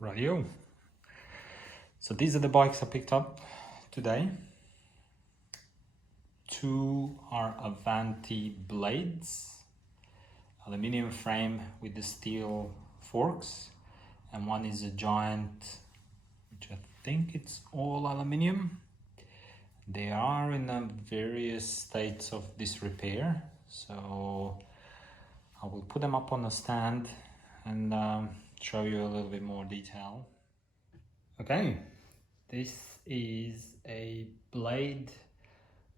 Radio. So these are the bikes I picked up today. Two are Avanti blades, aluminium frame with the steel forks, and one is a Giant, which I think it's all aluminium. They are in various states of disrepair, so I will put them up on a stand and show you a little bit more detail. Okay, this is a Blade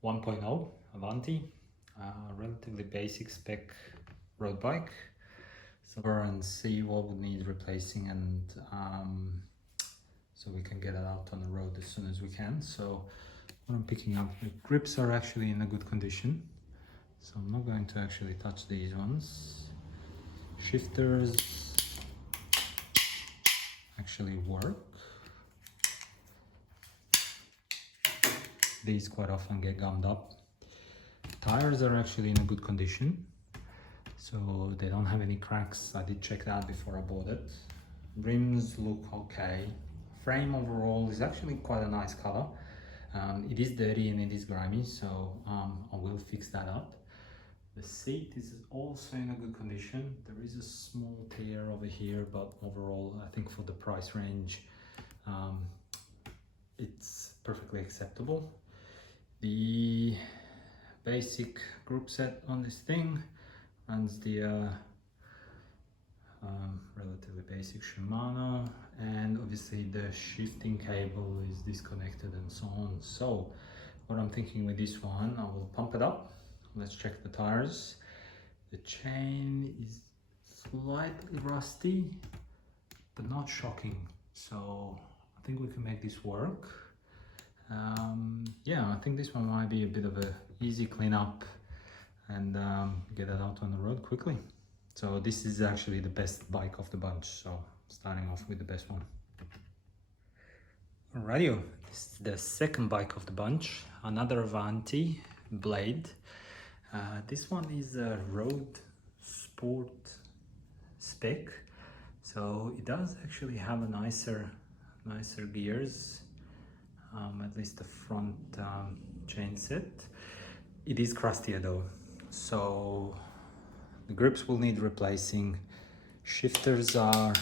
1.0 Avanti, relatively basic spec road bike. So and see what would need replacing, and so we can get it out on the road as soon as we can. So what I'm picking up, the grips are actually in a good condition, so I'm not going to actually touch these ones. Shifters actually work. These quite often get gummed up. Tires are actually in a good condition, so they don't have any cracks. I did check that before I bought it. Rims look okay. Frame overall is actually quite a nice color. It is dirty and it is grimy, so I will fix that up. The seat is also in a good condition. There is a small tear over here, but overall I think for the price range it's perfectly acceptable. The basic group set on this thing runs the relatively basic Shimano, and obviously the shifting cable is disconnected and so on. So what I'm thinking with this one, I will pump it up. Let's check the tires. The chain is slightly rusty, but not shocking, so I think we can make this work. Yeah, I think this one might be a bit of a easy cleanup and get it out on the road quickly. So this is actually the best bike of the bunch, so starting off with the best one. Alrighty, this is the second bike of the bunch, another Avanti Blade. This one is a road sport spec, so it does actually have a nicer gears, at least the front chain set. It is crustier though, so the grips will need replacing. Shifters are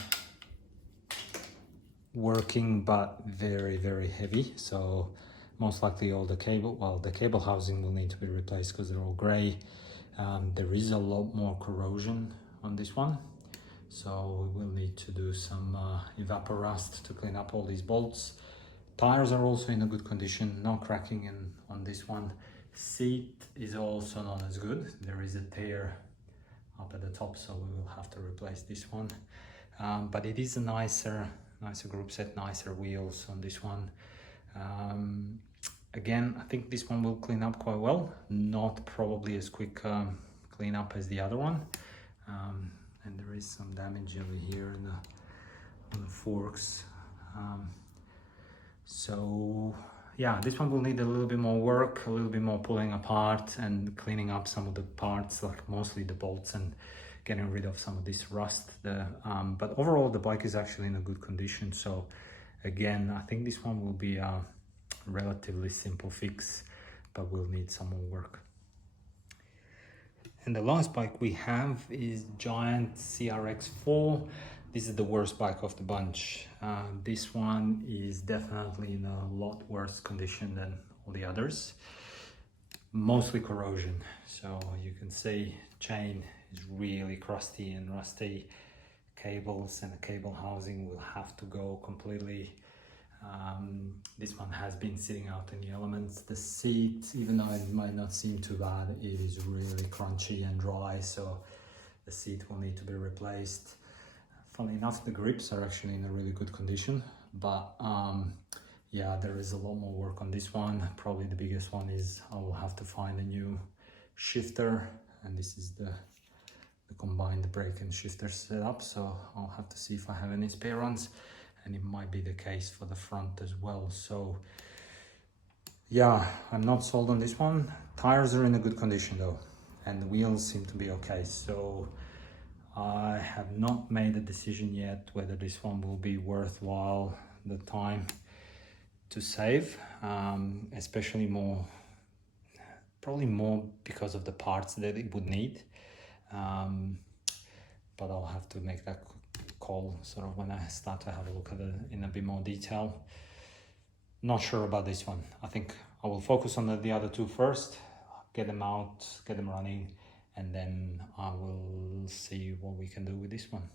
working but very heavy, so most likely all the cable housing will need to be replaced because they're all gray. There is a lot more corrosion on this one, so we will need to do some evaporust to clean up all these bolts. Tires are also in a good condition, no cracking on this one. Seat is also not as good. There is a tear up at the top, so we will have to replace this one. But it is a nicer group set, nicer wheels on this one. Again, I think this one will clean up quite well, not probably as quick clean up as the other one. And there is some damage over here on the forks. So yeah, this one will need a little bit more work, a little bit more pulling apart and cleaning up some of the parts, like mostly the bolts, and getting rid of some of this rust. But overall the bike is actually in a good condition. So again, I think this one will be a relatively simple fix, but we'll need some more work. And the last bike we have is Giant CRX4. This is the worst bike of the bunch. This one is definitely in a lot worse condition than all the others. Mostly corrosion. So you can see chain is really crusty and rusty. Cables and the cable housing will have to go completely. This one has been sitting out in the elements. The seat, even though it might not seem too bad, it is really crunchy and dry, so the seat will need to be replaced. Funnily enough, the grips are actually in a really good condition, but yeah, there is a lot more work on this one. Probably the biggest one is I will have to find a new shifter, and this is the combined brake and shifter setup, so I'll have to see if I have any spare ones, and it might be the case for the front as well. So yeah, I'm not sold on this one. Tires are in a good condition though, and the wheels seem to be okay, so I have not made a decision yet whether this one will be worthwhile the time to save, especially probably more because of the parts that it would need. But I'll have to make that call sort of when I start to have a look at it in a bit more detail. Not sure about this one. I think I will focus on the other two first, get them out, get them running, and then I will see what we can do with this one.